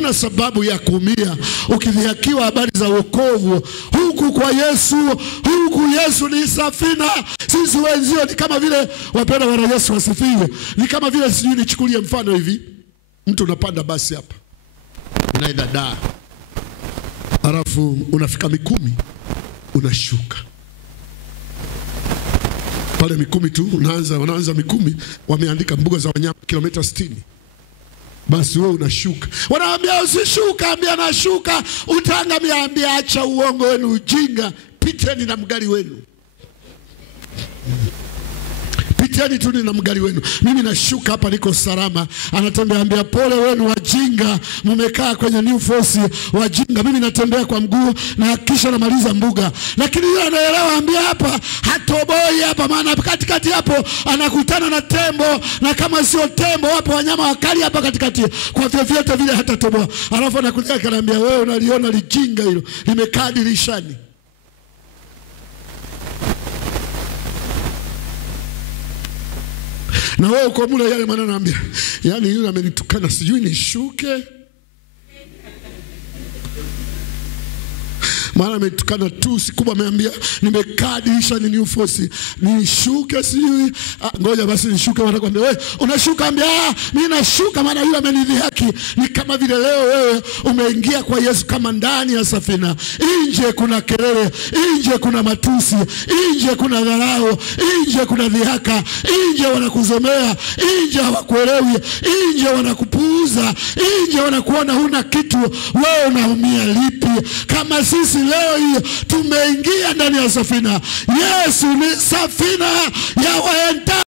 huna sababu ya kuumia ukidhihakiwa habari za wokovu. Huku kwa Yesu, huku Yesu ni safina. Sisi wenzio ni kama vile, wapenda wana Yesu wasifiwe, ni kama vile, sijui nichukulie mfano hivi. Mtu unapanda basi hapa, unaenda Dar, alafu unafika Mikumi, unashuka pale Mikumi tu, unaanza Mikumi, wameandika mbuga za wanyama kilomita 60. Basi wewe unashuka, wanaambia usishuka, ambia nashuka, utaangamia. Ambia acha uongo wenu, ujinga, piteni na mgari wenu. Piteni tu na mgari wenu, mimi nashuka hapa, niko salama. Anatembea, ambia pole wenu wajinga, mmekaa kwenye New Force wajinga, mimi natembea kwa mguu na kisha namaliza mbuga. Lakini yeye anaelewa, ambia hapa hatoboi hapa, maana katikati hapo anakutana na tembo, na kama sio tembo wapo wanyama wakali hapa katikati, kwa vyovyote vile hatatoboa. Alafu anakuja akaniambia, wewe unaliona lijinga hilo limekaa dirishani. Na wewe uko mule yale maneno, anambia yani yule amenitukana, sijui nishuke, maana ametukana tu sikubwa, ameambia nimekaa dirisha ni New Force, nishuke sijui. Ngoja basi nishuke. Wanakuambia wewe unashuka, ambia mimi nashuka maana yule amenidhihaki. Ni kama vile leo wewe umeingia kwa Yesu kama ndani ya safina. Nje kuna kelele, nje kuna matusi, nje kuna dharau, nje kuna dhihaka, nje wanakuzomea, nje hawakuelewi, nje wanakupuuza, nje wanakuona huna kitu. Wewe unaumia lipi? Kama sisi leo hii tumeingia ndani ya safina. Yesu ni safina ya waenda